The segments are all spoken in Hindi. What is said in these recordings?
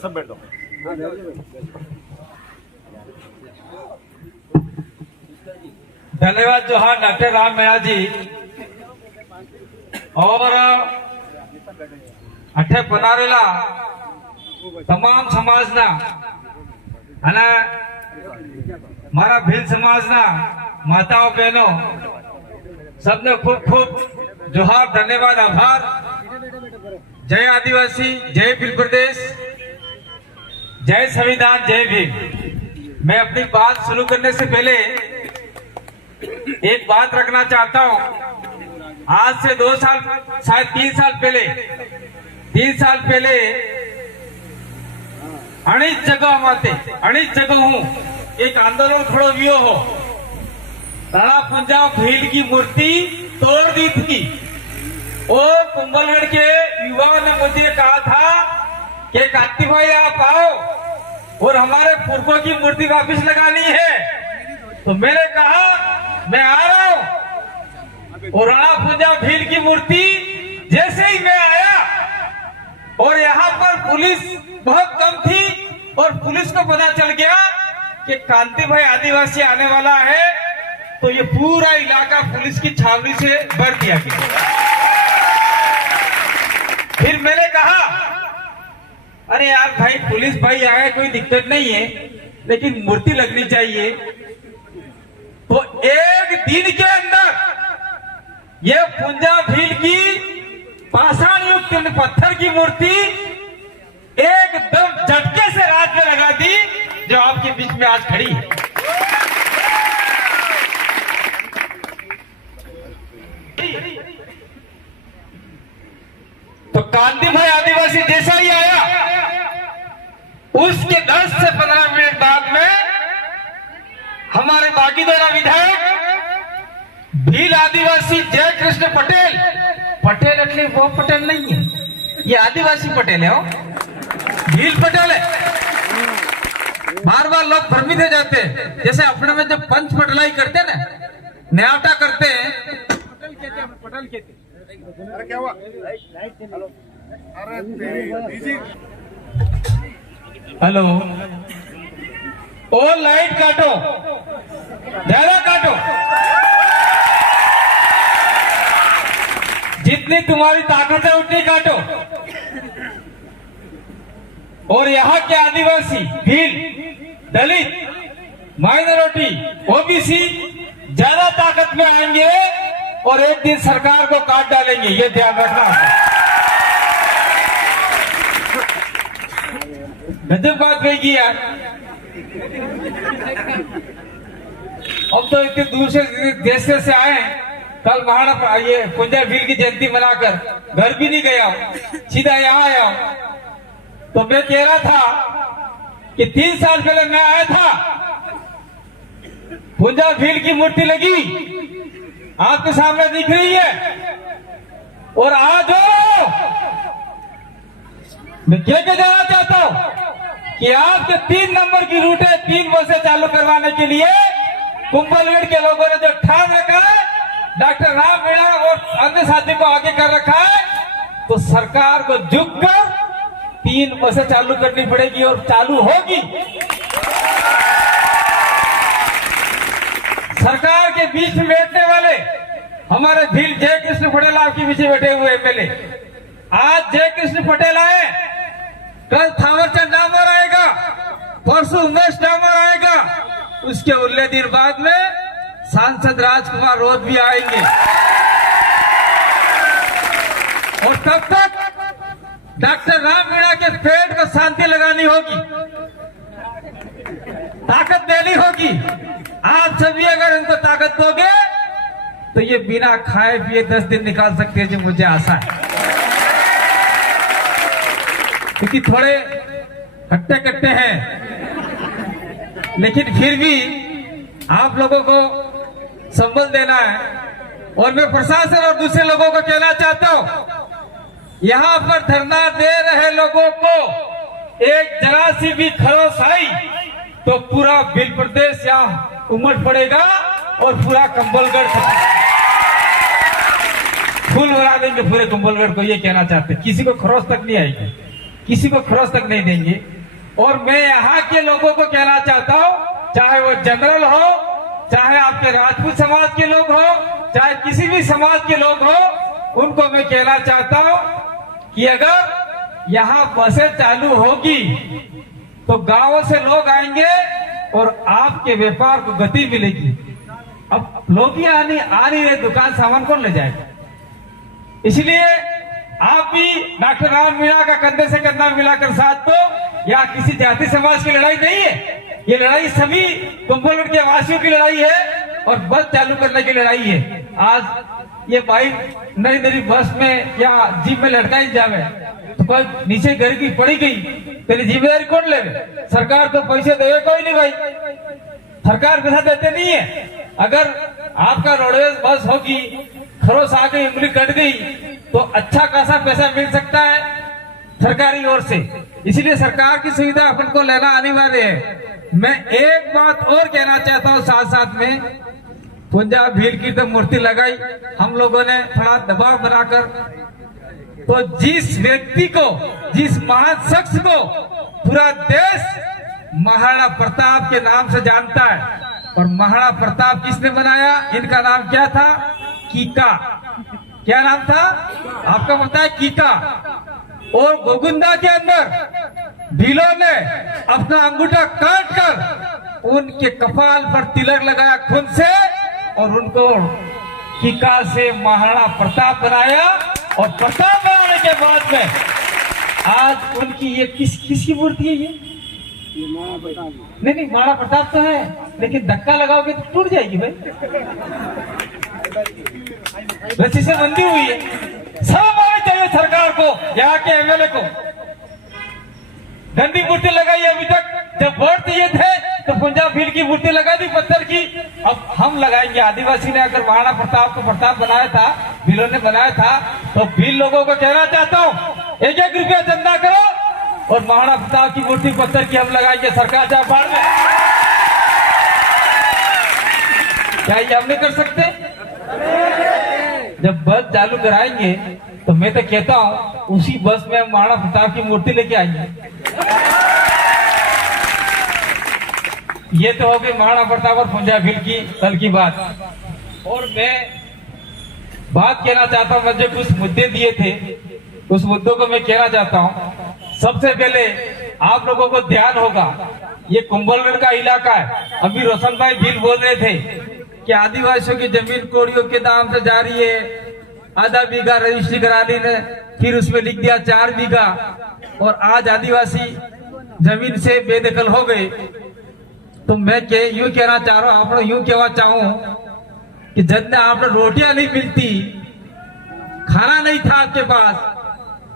सब बैठ जाओ। धन्यवाद जोहार डॉक्टर राम मीणा जी और अठे पधारेला તમામ સમાજના અને મારા ભીલ સમાજના માતાઓ બહેનો सबने खूब खूब जोहार धन्यवाद आभार। जय आदिवासी, जय भील प्रदेश, जय संविधान, जय भील। मैं अपनी बात शुरू करने से पहले एक बात रखना चाहता हूं। आज से 2 साल शायद 3 साल पहले अनेक जगह हूं एक आंदोलन खड़ो हुआ हो। राणा पंजाब भील की मूर्ति तोड़ दी थी और कुंभलगढ़ के युवाओं ने मुझे कहा था कि कांति भाई आप आओ और हमारे पुरखों की मूर्ति वापस लगानी है। तो मैंने कहा मैं आ रहा हूं और राणा पंजाब भील की मूर्ति जैसे ही मैं आया और यहाँ पर पुलिस बहुत कम थी और पुलिस को पता चल गया कि कांति भाई आदिवासी आने वाला है, तो ये पूरा इलाका पुलिस की छावनी से भर दिया गया। फिर मैंने कहा अरे यार भाई पुलिस भाई आए कोई दिक्कत नहीं है, लेकिन मूर्ति लगनी चाहिए। तो एक दिन के अंदर ये पंजाब भील की पाषाण युक्त पत्थर की मूर्ति एकदम झटके से रात में लगा दी, जो आपके बीच में आज खड़ी है। तो कांति भाई आदिवासी जैसा ही आया, उसके 10 से 15 मिनट बाद में हमारे बागीदोरा विधायक भील आदिवासी जय कृष्ण पटेल એટલે वो पटेल नहीं है, ये आदिवासी पटेल है, भील पटेल है। बार बार लोग भ्रमित हो जाते हैं, जैसे अपने में जो पंच पटलाई करते हैं ना, न्यावटा करते हैं, पटेल कहते हैं। अरे क्या हुआ? हेलो, और लाइट काटो, ज्यादा काटो, जितनी तुम्हारी ताकत है उतनी काटो। और यहाँ के आदिवासी, भील, दलित, माइनॉरिटी, ओबीसी ज्यादा ताकत में आएंगे और एक दिन सरकार को काट डालेंगे, ये ध्यान रखना। गजब बात कही यार। अब तो इतने दूर से देश से आए, कल महाराणा ये पंजाब भील की जयंती मनाकर घर भी नहीं गया, सीधा यहाँ आया। तो मैं कह रहा था कि 3 साल पहले मैं आया था, पंजाब भील की मूर्ति लगी आपके सामने दिख रही है, और आज मैं क्या जाना चाहता हूं कि आपके 3 नंबर की रूट है, 3 बसें चालू करवाने के लिए कुंभलगढ़ के लोगों ने जो ठान रखा है, डॉक्टर राम मीणा और अन्य साथी को आगे कर रखा है, तो सरकार को झुककर 3 बसें चालू करनी पड़ेगी और चालू होगी। सरकार के बीच में बैठने वाले हमारे भील जय कृष्ण पटेल आपके पीछे बैठे हुए एमएलए, आज जय कृष्ण पटेल आए, कल थावरचंद डामोर आएगा, परसों उमेश डामोर आएगा, उसके अगले दिन बाद में सांसद राजकुमार रोध भी आएंगे। और तब तक डॉक्टर राम मीणा के पेट को शांति लगानी होगी, ताकत देनी होगी। आप सभी अगर इनको ताकत दोगे तो ये बिना खाए पिए 10 दिन निकाल सकते हैं, जो मुझे आशा है। क्योंकि थोड़े हट्टे कट्टे हैं, लेकिन फिर भी आप लोगों को संबल देना है। और मैं प्रशासन और दूसरे लोगों को कहना चाहता हूं, यहाँ पर धरना दे रहे लोगों को एक जरा सी भी खरोश आई तो पूरा भील प्रदेश यहाँ उमड़ पड़ेगा और पूरा कुंभलगढ़ फूल भरा देंगे पूरे कुंभलगढ़ को। ये कहना चाहते, किसी को खरोश तक नहीं आएगी, किसी को खरोच तक नहीं देंगे। और मैं यहाँ के लोगों को कहना चाहता हूँ, चाहे वो जनरल हो, चाहे आपके राजपूत समाज के लोग हो, चाहे किसी भी समाज के लोग हो, उनको मैं कहना चाहता हूँ कि अगर यहाँ बसें चालू होगी तो गांवों से लोग आएंगे और आपके व्यापार को गति मिलेगी। अब लोग ही आ नहीं रहे, दुकान सामान कौन ले जाएगा? इसलिए आप भी डॉक्टर राम मीणा का कंधे से कंधा मिलाकर साथ दो। या किसी जाति समाज की लड़ाई नहीं है, ये लड़ाई सभी कुंभलगढ़ के वासियों की लड़ाई है और बस चालू करने की लड़ाई है। आज ये बाइक नई नई बस में या जीप में लटकाई जावे तो कोई नीचे गिर की पड़ी गई, तेरी जिम्मेदारी कौन ले? सरकार तो पैसे देवे कोई नहीं भाई, सरकार पैसा देते नहीं है। अगर आपका रोडवेज बस होगी, खरोच आ गई, उंगली कट गई तो अच्छा खासा पैसा मिल सकता है सरकारी ओर से। इसलिए सरकार की सुविधा अपन को लेना अनिवार्य है। मैं एक बात और कहना चाहता हूँ साथ साथ में, पंजाब भीड़ की तो मूर्ति लगाई हम लोगों ने थोड़ा दबाव बनाकर, तो जिस व्यक्ति को, जिस महान शख्स को पूरा देश महाराणा प्रताप के नाम से जानता है, और महाराणा प्रताप किसने बनाया? इनका नाम क्या था? कीका। क्या नाम था आपका? पता है? कीका। और गोगुंदा के अंदर भीलों ने अपना अंगूठा काट कर उनके कपाल पर तिलक लगाया खून से, और उनको कीका से महाराणा प्रताप बनाया। और प्रताप बनाने के बाद में आज उनकी ये किसकी मूर्ति है? ये नहीं, महाराणा प्रताप तो है, लेकिन धक्का लगाओगे तो टूट जाएगी भाई, रस्सी से बंधी हुई है। सब आना चाहिए सरकार को, यहाँ के एमएलए को। गंदी मूर्ति लगाई अभी तक, जब वोट दिए थे तो पंजाब भीड़ की मूर्ति लगा दी पत्थर की, अब हम लगाएंगे। आदिवासी ने अगर महाराणा प्रताप को प्रताप बनाया था, भीलों ने बनाया था, तो भील लोगों को कहना चाहता हूँ, 1-1 रुपया चंदा करो और महाराणा प्रताप की मूर्ति पत्थर की हम लगाएंगे। सरकार जा बाढ़ में, क्या ये हम नहीं कर सकते? जब बस चालू कराएंगे तो मैं तो कहता हूँ उसी बस में हम महाराणा प्रताप की मूर्ति लेके आएंगे। ये तो हो गई महाराणा प्रताप और पंजाब भीड़ की कल की बात। और मैं बात कहना चाहता हूँ, मुझे कुछ मुद्दे दिए थे, उस मुद्दों को मैं कहना चाहता हूँ। सबसे पहले आप लोगों को ध्यान होगा, ये कुंभलगढ़ का इलाका है। अभी रोशन भाई भील बोल रहे थे कि आदिवासियों की जमीन कोड़ियों के नाम से जा रही है, आधा बीघा रजिस्ट्री करा ली ने, फिर उसमें लिख दिया 4 बीघा, और आज आदिवासी जमीन से बेदखल हो गए। तो मैं यूं कहना चाह रहा हूँ, आप यूं कहना चाहूं कि जब आप रोटियां नहीं मिलती, खाना नहीं था आपके पास,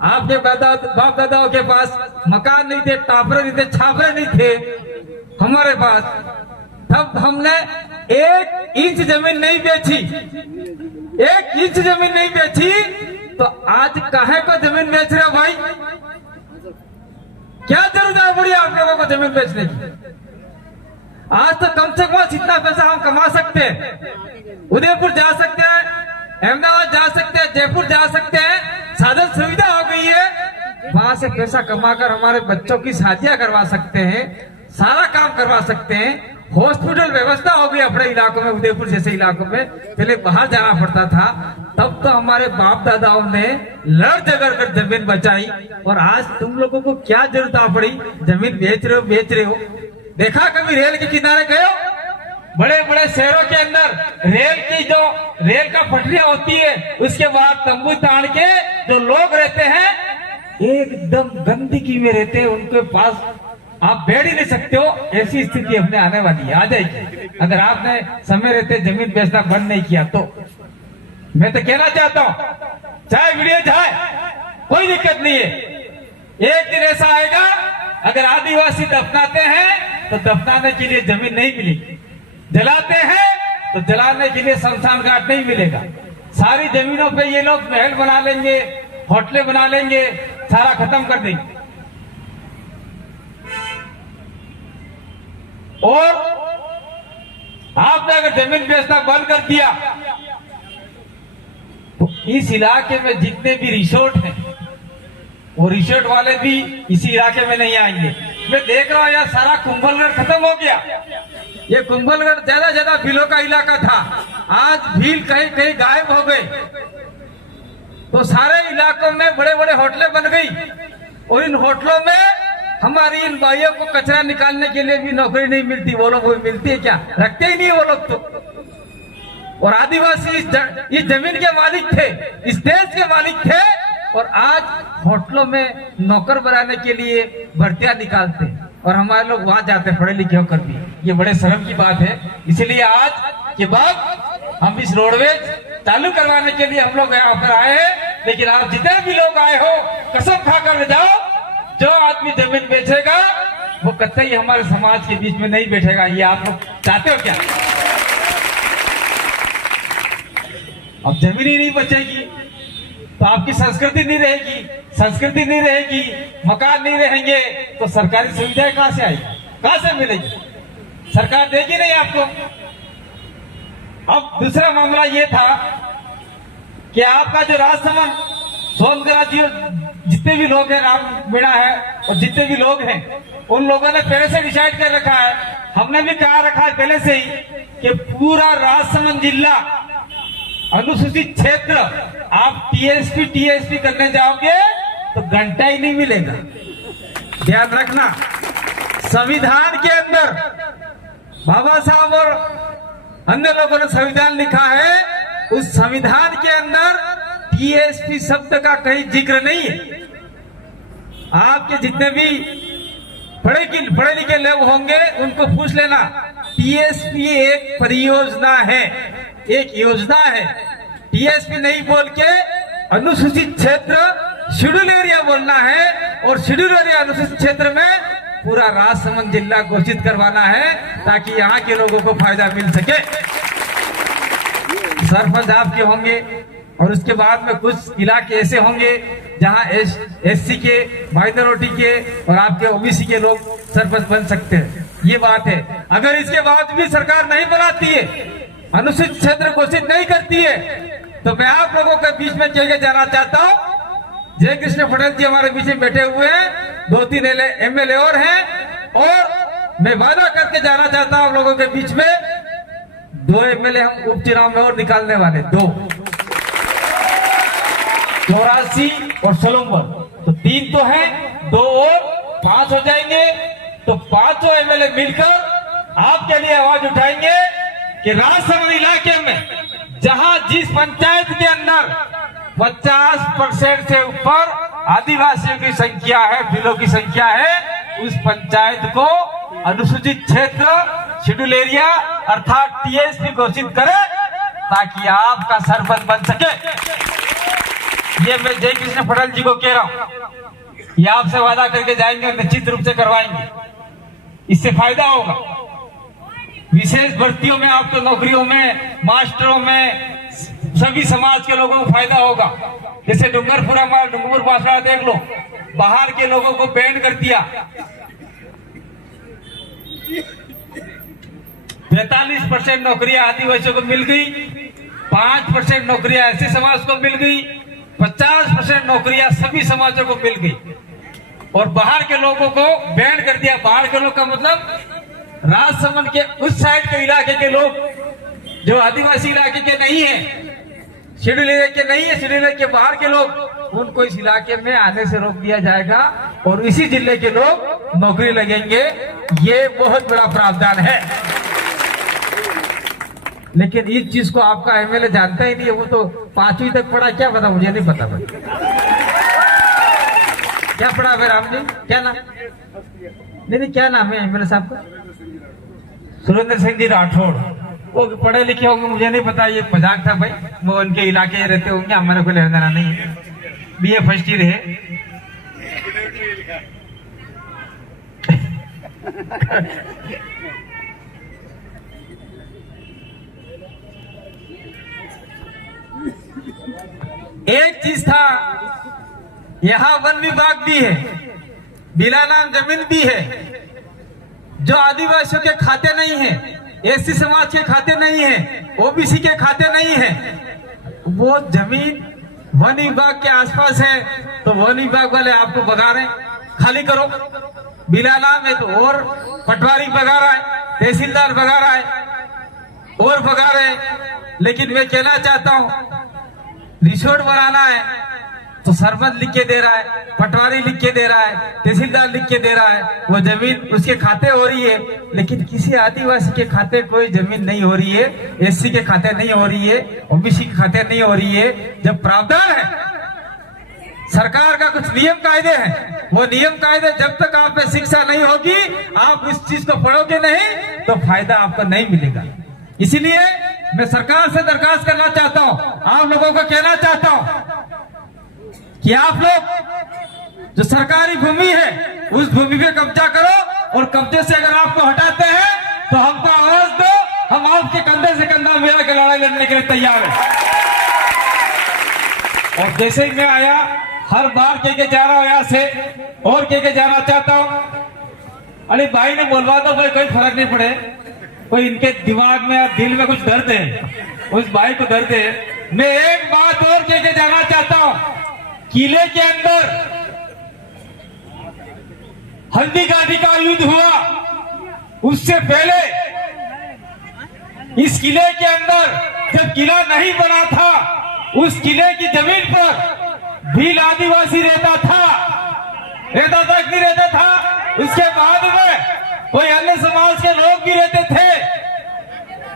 आपके बाप दादाओं के पास मकान नहीं थे, टापरे नहीं थे, छापरे नहीं थे हमारे पास, तब हमने 1 इंच जमीन नहीं बेची, 1 इंच जमीन नहीं बेची, तो आज काहे को जमीन बेच रहे हो भाई? क्या जरूरत पड़ी आप लोगों को जमीन बेचने की? आज तो कम से कम इतना पैसा हम कमा सकते हैं, उदयपुर जा सकते हैं, अहमदाबाद जा सकते हैं, जयपुर जा सकते हैं, साधन सुविधा हो गई है, वहां से पैसा कमाकर हमारे बच्चों की शादियां करवा सकते हैं, सारा काम करवा सकते हैं। हॉस्पिटल व्यवस्था हो गई अपने इलाकों में, उदयपुर जैसे इलाकों में पहले बाहर जाना पड़ता था, तब तो हमारे बाप दादाओं ने लड़ झगड़ कर जमीन बचाई, और आज तुम लोगों को क्या जरूरत आ पड़ी? जमीन बेच रहे हो। देखा कभी रेल के किनारे गए हो? बड़े बड़े शहरों के अंदर रेल का पटरियां होती है, उसके बाद तंबू तान के जो लोग रहते हैं एकदम गंदगी में रहते हैं, उनके पास आप बैठ ही नहीं सकते हो। ऐसी स्थिति अपने आने वाली है, आ जाएगी, अगर आपने समय रहते जमीन बेचना बंद नहीं किया तो। मैं तो कहना चाहता हूं, चाहे वीडियो जाए कोई दिक्कत नहीं है, एक दिन ऐसा आएगा अगर आदिवासी दफनाते हैं तो दफनाने के लिए जमीन नहीं मिलेगी, जलाते हैं तो जलाने के लिए शमशान घाट नहीं मिलेगा। सारी जमीनों पे ये लोग महल बना लेंगे, होटलें बना लेंगे, सारा खत्म कर देंगे। और आपने अगर जमीन बेचना बंद कर दिया तो इस इलाके में जितने भी रिसोर्ट हैं वो रिसोर्ट वाले भी इसी इलाके में नहीं आएंगे। मैं देख रहा हूँ यार सारा कुंभलगढ़ खत्म हो गया। ये कुंभलगढ़ ज्यादा भीलों का इलाका था, आज भील कहीं कहीं गायब हो गए। तो सारे इलाकों में बड़े बड़े होटलें बन गई और इन होटलों में हमारी इन भाइयों को कचरा निकालने के लिए भी नौकरी नहीं मिलती। वो लोग मिलती है क्या? रखते ही नहीं वो लोग तो। और आदिवासी इस जमीन के मालिक थे, इस देश के मालिक थे, और आज होटलों में नौकर बनाने के लिए भर्तियां निकालते हैं और हमारे लोग वहां जाते पढ़े लिखे होकर भी। ये बड़े शर्म की बात है। इसलिए आज के बाद हम इस रोडवेज चालू करवाने के लिए हम लोग यहाँ पर आए हैं। लेकिन आप जितने भी लोग आए हो, कसम खाकर जाओ, जो आदमी जमीन बेचेगा वो कतई हमारे समाज के बीच में नहीं बैठेगा। ये आप लोग चाहते हो क्या? अब जमीन ही नहीं बचेगी तो आपकी संस्कृति नहीं रहेगी, संस्कृति नहीं रहेगी, मकान नहीं रहेंगे तो सरकारी सुविधाएं कहां से आएगी, कहां से मिलेगी? सरकार देगी नहीं आपको। अब दूसरा मामला ये था कि आपका जो राजसमंद सोनगढ़ जी जितने भी लोग हैं, राम मीणा है और जितने भी लोग हैं, उन लोगों ने पहले से डिसाइड कर रखा है, हमने भी कहा रखा है पहले से ही कि पूरा राजसमंद जिला अनुसूचित क्षेत्र आप टीएसपी करने जाओगे तो घंटा ही नहीं मिलेगा। ध्यान रखना, संविधान के अंदर बाबा साहब और अन्य लोगों ने संविधान लिखा है, उस संविधान के अंदर टीएसपी शब्द का कहीं जिक्र नहीं है। आपके जितने भी पढ़े लिखे लोग होंगे उनको पूछ लेना, टीएसपी एक परियोजना है, एक योजना है। टीएसपी नहीं बोल के अनुसूचित क्षेत्र शेड्यूल एरिया बोलना है और शेड्यूल एरिया अनुसूचित क्षेत्र में पूरा राजसमंद जिला घोषित करवाना है ताकि यहाँ के लोगों को फायदा मिल सके। सरपंच आपके होंगे और उसके बाद में कुछ इलाके ऐसे होंगे जहाँ एससी के, माइनॉरिटी के और आपके ओबीसी के लोग सरपंच बन सकते हैं। ये बात है। अगर इसके बाद भी सरकार नहीं बनाती है, अनुसूचित क्षेत्र घोषित नहीं करती है, तो मैं आप लोगों के बीच में कह के जाना चाहता हूँ, जय कृष्ण पटेल जी हमारे बीच में बैठे हुए हैं, 2-3 एमएलए और हैं, और मैं वादा करके जाना चाहता हूँ आप लोगों के बीच में 2 एमएलए हम उपचुनाव में और निकालने वाले, 2 84 और सोलंबर, तो 3 तो है, 2 और 5 हो जाएंगे। तो 5 एमएलए मिलकर आपके लिए आवाज उठाएंगे कि राजसमंद इलाके में जहां जिस पंचायत के अंदर 50% से ऊपर आदिवासियों की संख्या है, भीलों की संख्या है, उस पंचायत को अनुसूचित क्षेत्र शेड्यूल एरिया अर्थात टीएसपी घोषित करे ताकि आपका सरपंच बन सके। ये मैं जय कृष्ण पटेल जी को कह रहा हूं, ये आपसे वादा करके जाएंगे, निश्चित रूप से करवाएंगे। इससे फायदा होगा। विशेष भर्तियों में, आपको नौकरियों में, मास्टरों में, सभी समाज के लोगों को फायदा होगा। जैसे डूंगरपुर बासड़ा देख लो, बाहर के लोगों को बैन कर दिया। 45% नौकरियां आदिवासियों को मिल गई, 5% नौकरियां ऐसे समाज को मिल गई, 50% नौकरियां सभी समाजों को मिल गई और बाहर के लोगों को बैन कर दिया। बाहर के लोग का मतलब राजसमंद के उस साइड के इलाके के लोग जो आदिवासी इलाके के नहीं है, शेड्यूल एरिया के नहीं है, शेड्यूल एरिया के बाहर के लोग, उनको इस इलाके में आने से रोक दिया जाएगा और इसी जिले के लोग नौकरी लगेंगे। ये बहुत बड़ा प्रावधान है। लेकिन इस चीज को आपका एमएलए जानता ही नहीं है, वो तो 5वीं तक पढ़ा, क्या पता, मुझे नहीं पता भाई। क्या पढ़ा भाई राम जी, क्या नाम? नहीं, क्या नाम है एमएलए साहब का? सुरेंद्र सिंह जी राठौड़। वो पढ़े लिखे होंगे, मुझे नहीं पता, ये मजाक था भाई। वो उनके इलाके रहते होंगे, हमारे को लेना देना नहीं है। बीए फर्स्ट ईयर है। एक चीज था, यहाँ वन विभाग भी है, बिला नाम जमीन भी है, जो आदिवासियों के खाते नहीं है, एससी समाज के खाते नहीं है, ओबीसी के खाते नहीं है। वो जमीन वन विभाग के आसपास है, तो वन विभाग वाले आपको भगा रहे, खाली करो। बिलाना में तो और पटवारी भगा रहा है, तहसीलदार भगा रहा है और भगा रहे। लेकिन मैं कहना चाहता हूं, रिसोर्ट बनाना है तो सरपंच लिख के दे रहा है, पटवारी लिख के दे रहा है, तहसीलदार लिख के दे रहा है, वो जमीन उसके खाते हो रही है। लेकिन किसी आदिवासी के खाते कोई जमीन नहीं हो रही है, एससी के खाते नहीं हो रही है, ओबीसी के खाते नहीं हो रही है। जब प्रावधान है, सरकार का कुछ नियम कायदे हैं, वो नियम कायदे जब तक आप में शिक्षा नहीं होगी, आप इस चीज को पढ़ोगे नहीं तो फायदा आपको नहीं मिलेगा। इसीलिए मैं सरकार से दरखास्त करना चाहता हूं, आप लोगों को कहना चाहता हूं कि आप लोग जो सरकारी भूमि है उस भूमि पे कब्जा करो, और कब्जे से अगर आपको हटाते हैं तो हमको आवाज दो, हम आपके कंधे से कंधा मिला के लड़ाई लड़ने के लिए तैयार हैं। और जैसे ही मैं आया, हर बार कह जा रहा हूं यहां से, और कह जाना चाहता हूं। अरे भाई ने बोलवा दो भाई, कोई फर्क नहीं पड़े, कोई इनके दिमाग में या दिल में कुछ दर्द है, उस भाई को दर्द है। मैं एक बात और कह जाना चाहता हूं, किले के अंदर हल्दी घाटी का युद्ध हुआ, उससे पहले इस किले के अंदर जब किला नहीं बना था, उस किले की जमीन पर भील आदिवासी रहता था कि नहीं रहता था। उसके बाद में कोई अन्य समाज के लोग भी रहते थे,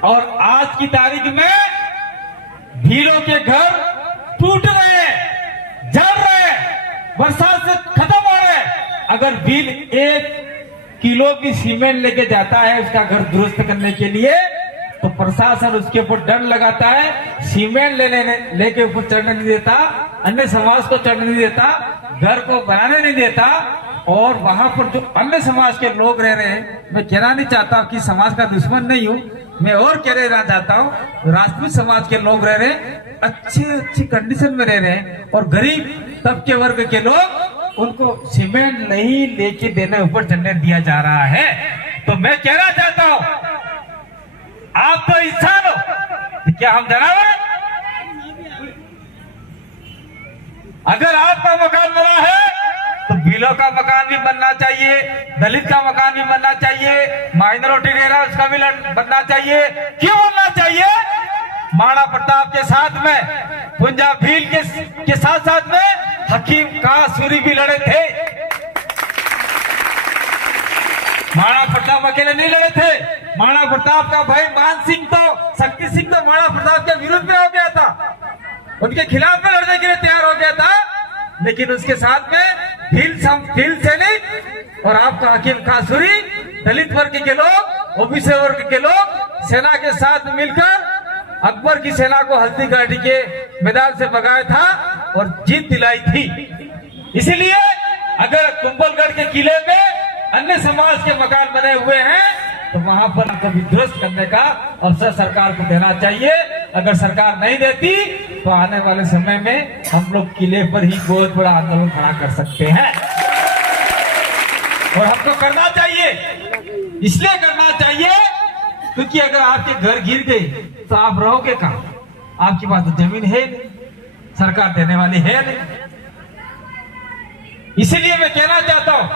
और आज की तारीख में भीलों के घर टूट रहे, जल रहे, बरसात से खत्म हो रहे। अगर भील 1 किलो की सीमेंट लेके जाता है उसका घर दुरुस्त करने के लिए, तो प्रशासन उसके ऊपर डर लगाता है, सीमेंट लेके ऊपर चढ़ने नहीं देता, अन्य समाज को चढ़ने नहीं देता, घर को बनाने नहीं देता। और वहां पर जो अन्य समाज के लोग रह रहे हैं, मैं कहना नहीं चाहता कि समाज का दुश्मन नहीं हूं, मैं और कह रहना चाहता हूं, राजपूत समाज के लोग रह रहे हैं, अच्छी कंडीशन में रह रहे हैं, और गरीब तबके वर्ग के लोग, उनको सीमेंट नहीं लेके देने ऊपर चढ़ने दिया जा रहा है। तो मैं कहना चाहता हूं, आप तो इंसान हो, क्या हम जानवर हैं? अगर आपका मकान बना है तो भीलों का मकान भी बनना चाहिए, दलित का मकान भी बनना चाहिए, माइनॉरिटी रह रहा है उसका भी बनना चाहिए। क्यों बनना चाहिए? महाराणा प्रताप के साथ में, पुंजा भील के साथ में हकीम कासूरी भी लड़े थे। महाराणा प्रताप अकेले नहीं लड़े थे, महाराणा प्रताप का भाई मान सिंह तो, शक्ति सिंह तो महाराणा प्रताप के विरुद्ध में हो गया था, उनके खिलाफ में लड़ने के लिए तैयार हो गया था। लेकिन उसके साथ में भील सैनिक और आपका हकीम कासूरी, दलित वर्ग के लोग, ओबीसी वर्ग के लोग सेना के साथ मिलकर अकबर की सेना को हल्दी घाटी के मैदान से भगाया था और जीत दिलाई थी। इसीलिए अगर कुंभलगढ़ के किले में अन्य समाज के मकान बने हुए हैं तो वहां पर कभी ध्वस्त करने का अवसर सरकार को देना चाहिए। अगर सरकार नहीं देती तो आने वाले समय में हम लोग किले पर ही बहुत बड़ा आंदोलन खड़ा कर सकते हैं, और हमको करना चाहिए। इसलिए करना चाहिए क्योंकि अगर आपके घर गिर गए तो आप रहोगे कहां? आपके पास तो जमीन है नहीं, सरकार देने वाली है नहीं। इसीलिए मैं कहना चाहता हूं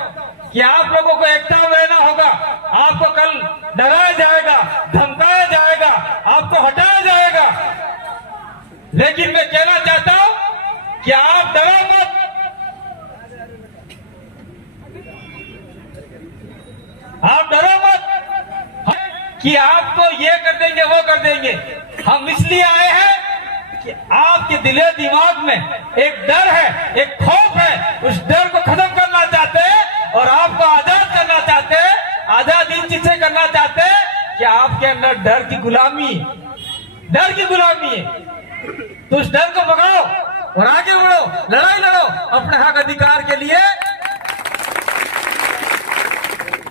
कि आप लोगों को एकता में रहना होगा। आपको कल डराया जाएगा, धमकाया जाएगा, आपको हटाया जाएगा, लेकिन मैं कहना चाहता हूं कि आप डरो मत। आप डरो मत कि आपको ये कर देंगे वो कर देंगे। हम इसलिए आए हैं कि आपके दिले दिमाग में एक डर है, एक खौफ है, उस डर को खत्म करना चाहते हैं और आपको आजाद करना चाहते हैं। आजादी जिसे करना चाहते हैं कि आपके अंदर डर की गुलामी है, तो उस डर को भगाओ और आगे बढ़ो, लड़ाई लड़ो अपने हक अधिकार के लिए।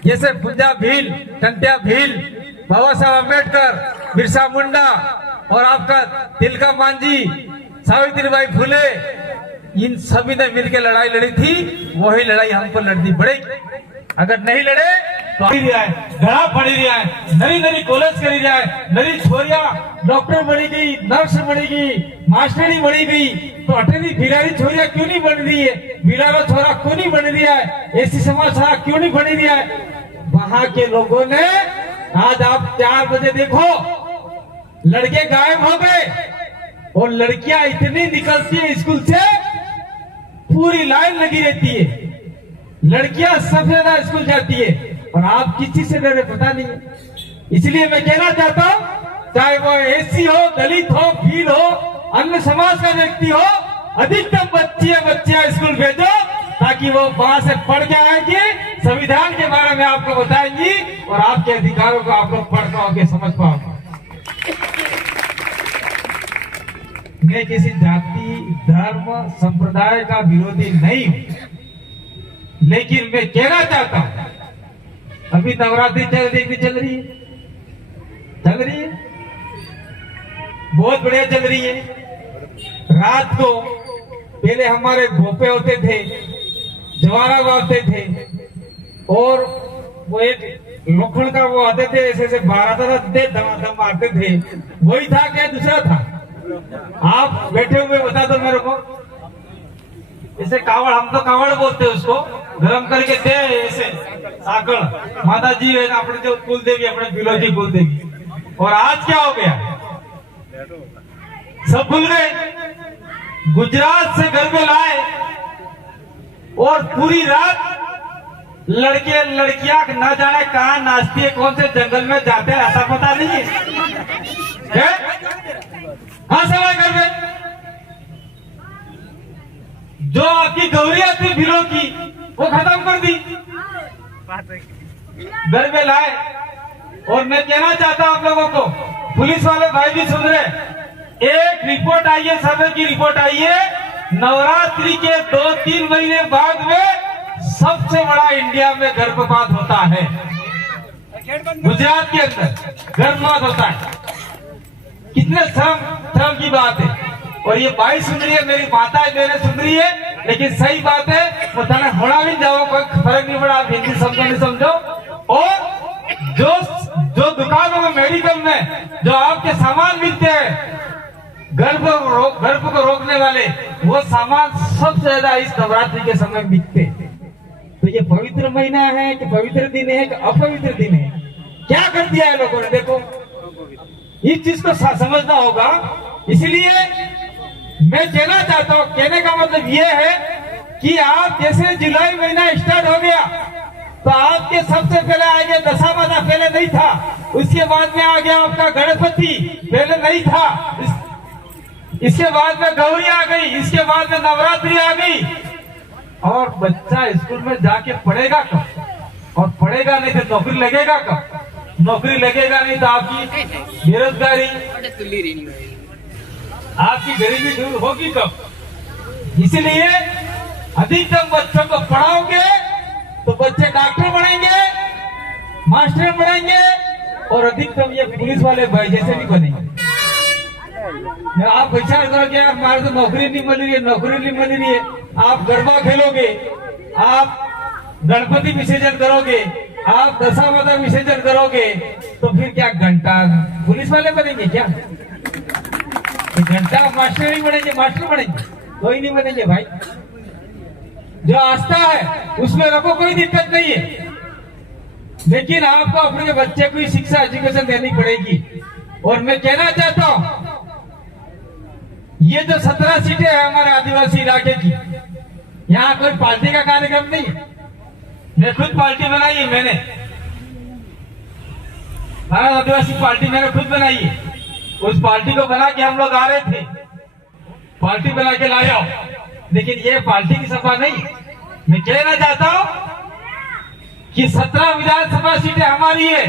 जैसे पुंजा भील, टंट्या भील, बाबा साहब अम्बेडकर, बिरसा मुंडा और आपका तिलका मांझी, सावित्रीबाई फुले, इन सभी ने मिलकर लड़ाई लड़ी थी, वही लड़ाई हमको लड़नी पड़ेगी। अगर नहीं लड़े तो આવી રહ્યા ઘણા પડી રહ્યા નવી નવી કોલેજ કરી રહ્યા નવી છોરિયા ડોક્ટર બની ગई नर्स बनी गई मास्टरी बनी गई तो अटेनी बिलारी छोरिया क्यों नहीं बन रही है बिलारा छोरा क्यों नहीं बन रहा है ऐसी समाज छोरा क्यों नहीं बन रहा है वहां के लोगों ने आज आप 4 बजे देखो लड़के गायब हो गए और लड़कियां इतनी निकलती है स्कूल से पूरी लाइन लगी रहती है लड़कियां सबसे ज्यादा स्कूल जाती है और आप किसी से डरे पता नहीं है इसलिए मैं कहना चाहता हूं चाहे वो एसी हो दलित हो भील हो अन्य समाज का व्यक्ति हो अधिकतम बच्चियां स्कूल भेजो ताकि वो वहां से पढ़ के आएंगे संविधान के बारे में आपको बताएंगी और आपके अधिकारों को आप लोग पढ़ पाओगे समझ पाओगे मैं किसी जाति धर्म संप्रदाय का विरोधी नहीं हूं लेकिन मैं कहना चाहता हूं अभी नवरात्रि चल रही है बहुत बढ़िया चल रही है रात को पहले हमारे भोपे होते थे जवारा बांधते थे और वो एक लोखंड का वो आते थे ऐसे 12 दम मारते थे वही था क्या दूसरा था आप बैठे हुए बता दो मेरे को ऐसे कावड़ हम तो कावड़ बोलते हैं उसको गरम करके दे ऐसे साकड़ माता जी है अपने जो कुल देवी अपने बिलोजी कुल देवी और आज क्या हो गया सब भूल गए गुजरात से घर में लाए और पूरी रात लड़के लड़कियां न जाने कहां नाचती है कौन से जंगल में जाते हैं ऐसा पता नहीं है हाँ सवाल घर में जो आपकी गौरिया थी भीलों की वो खत्म कर दी घर में लाए और मैं कहना चाहता हूं आप लोगों को पुलिस वाले भाई भी सुन रहे एक रिपोर्ट आई है सर्वे की रिपोर्ट आई है नवरात्रि के 2-3 महीने बाद में सबसे बड़ा इंडिया में गर्भपात होता है गुजरात के अंदर गर्भपात होता है कितने शर्म की बात है और ये भाई सुन रही है मेरी माता है मेरे सुन रही है लेकिन सही बात है वो थाने होना भी जाओ कोई फर्क नहीं पड़ा आप हिंदी समझो नहीं समझो और जो दुकानों में मेडिकल में जो आपके सामान मिलते हैं गर्भ को रोकने वाले वो सामान सबसे ज्यादा इस नवरात्रि के समय बिकते तो ये पवित्र महीना है कि पवित्र दिन है कि अपवित्र दिन है क्या कर दिया है लोगों ने देखो इस चीज को समझना होगा इसलिए मैं कहना चाहता हूँ कहने का मतलब ये है कि आप जैसे जुलाई महीना स्टार्ट हो गया तो आपके सबसे पहले आ गया दशामाता पहले नहीं था उसके बाद में आ गया आपका गणपति पहले नहीं था इसके बाद में गौरी आ गई इसके बाद में नवरात्रि आ गई और बच्चा स्कूल में जाके पढ़ेगा कब और पढ़ेगा नहीं तो नौकरी लगेगा कब नौकरी लगेगा नहीं तो आपकी बेरोजगारी आपकी गरीबी दूर होगी कब इसलिए अधिकतम बच्चों को पढ़ाओगे तो बच्चे डॉक्टर बनेंगे मास्टर बनेंगे और अधिकतम ये पुलिस वाले भाई जैसे भी बनेंगे आप विचार करोगे यार हमारे तो नौकरी नहीं मिल रही है आप गरबा खेलोगे आप गणपति विसर्जन करोगे आप दशामाता विसर्जन करोगे तो फिर क्या घंटा पुलिस वाले बनेंगे क्या घंटा मास्टर नहीं बनेंगे मास्टर बनेंगे कोई नहीं बनेंगे भाई जो आस्था है उसमें रखो कोई दिक्कत नहीं है लेकिन आपको अपने बच्चे को शिक्षा एजुकेशन देनी पड़ेगी और मैं कहना चाहता हूं ये जो 17 सीटें हैं हमारे आदिवासी इलाके की यहाँ कोई पार्टी का कार्यक्रम नहीं है मैं खुद पार्टी बनाई है मैंने भारत आदिवासी पार्टी मैंने खुद बनाई है उस पार्टी को बना के हम लोग आ रहे थे पार्टी बना के लाया लेकिन ये पार्टी की सभा नहीं मैं कहना चाहता हूं कि 17 विधानसभा सीटें हमारी है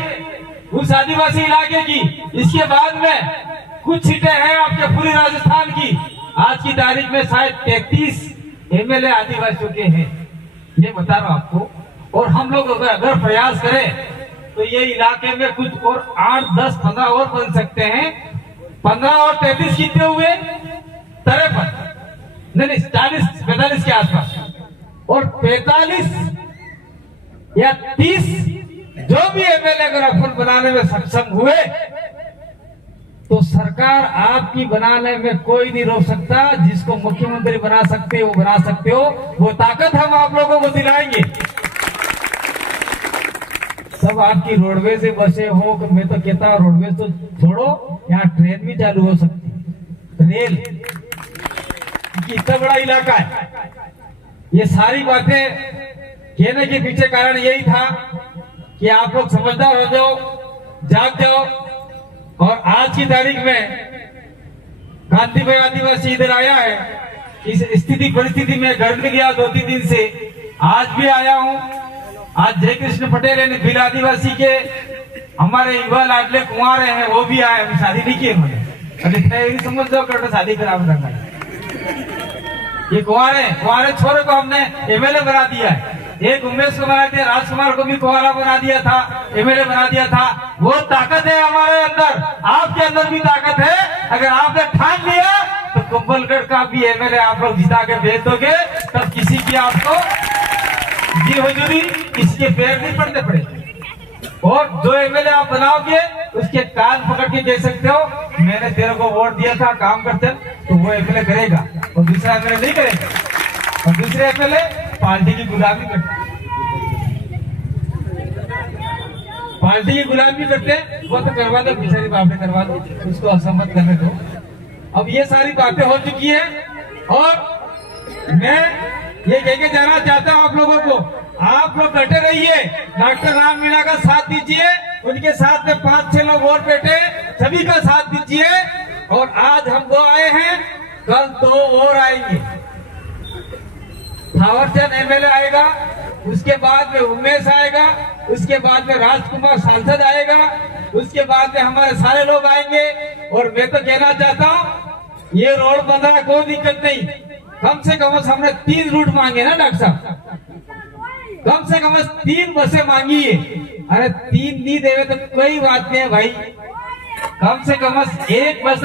उस आदिवासी इलाके की इसके बाद में कुछ सीटें हैं आपके पूरे राजस्थान की आज की तारीख में शायद 33 एमएलए आदिवासियों के हैं ये बता रहा हूं आपको और हम लोग अगर प्रयास करें तो ये इलाके में कुछ और 8, 10, 15 और बन सकते हैं 15 और 33 कितने हुए 53 नहीं 40-45 के आसपास और 45 या 30 जो भी एमएलए अगर अपन बनाने में सक्षम हुए तो सरकार आपकी बनाने में कोई नहीं रोक सकता। जिसको मुख्यमंत्री बना सकते हो बना सकते हो, वो ताकत हम आप लोगों को दिलाएंगे। सब आपकी रोडवेज से बसे हो, मैं तो कहता हूँ रोडवेज तो छोड़ो, यहाँ ट्रेन भी चालू हो सकती है, रेल, इतना बड़ा इलाका है। ये सारी बातें कहने के पीछे कारण यही था कि आप लोग समझदार हो जाओ, जाग जाओ। और आज की तारीख में गांधी भाई आदिवासी इधर आया है, इस स्थिति परिस्थिति में घर में गया 2-3 दिन से, आज भी आया हूं। आज जय कृष्ण पटेल यानी भील आदिवासी के हमारे युवा लाडले कुंवारे हैं, वो भी आए, अभी शादी नहीं की उन्होंने, अभी समझ जाओ कर शादी करा रखा है। ये कुंवारे छोरे को हमने एमएलए बना दिया है। एक उमेश को बना दिया, राजकुमार को भी कुंवारा बना दिया था, एमएलए बना दिया था। वो ताकत है हमारे अंदर, आपके अंदर भी ताकत है। अगर आपने ठान लिया तो कुंभलगढ़ का भी एमएलए आप लोग जिता के भेज दोगे, तब किसी की आपको जी हुजूरी, किसी के पैर नहीं पड़ने पड़ेंगे। और जो एमएलए आप बनाओगे उसके कान पकड़ के कह सकते हो मैंने तेरे को वोट दिया था, काम करते, तो वो एमएलए करेगा और दूसरा एमएलए नहीं करेगा। और दूसरे एमएलए पार्टी की गुलामी करते, पार्टी की गुलामी करते, वो तो करवा दो, पिछड़ी बाप ने करवा दो, उसको असहमत करने दो। अब ये सारी बातें हो चुकी है और मैं ये कह के जाना चाहता हूँ आप लोगों को, आप लोग डटे रहिए, डॉक्टर राम मीणा का साथ दीजिए, उनके साथ में 5-6 लोग और बैठे, सभी का साथ दीजिए। और आज हम 2 आए हैं, कल 2 और आएंगे। थावरचंद एमएलए आएगा, उसके बाद में उमेश आएगा, उसके बाद में राजकुमार सांसद आएगा, उसके बाद में हमारे सारे लोग आएंगे। और मैं तो कहना चाहता हूँ ये रोड बंधा, कोई दिक्कत नहीं, कम से कम हमने 3 रूट मांगे ना डॉक्टर साहब, कम से कम 3 बसें मांगी है। अरे 3 नहीं देवे तो कोई बात नहीं है भाई, कम से कम 1 बस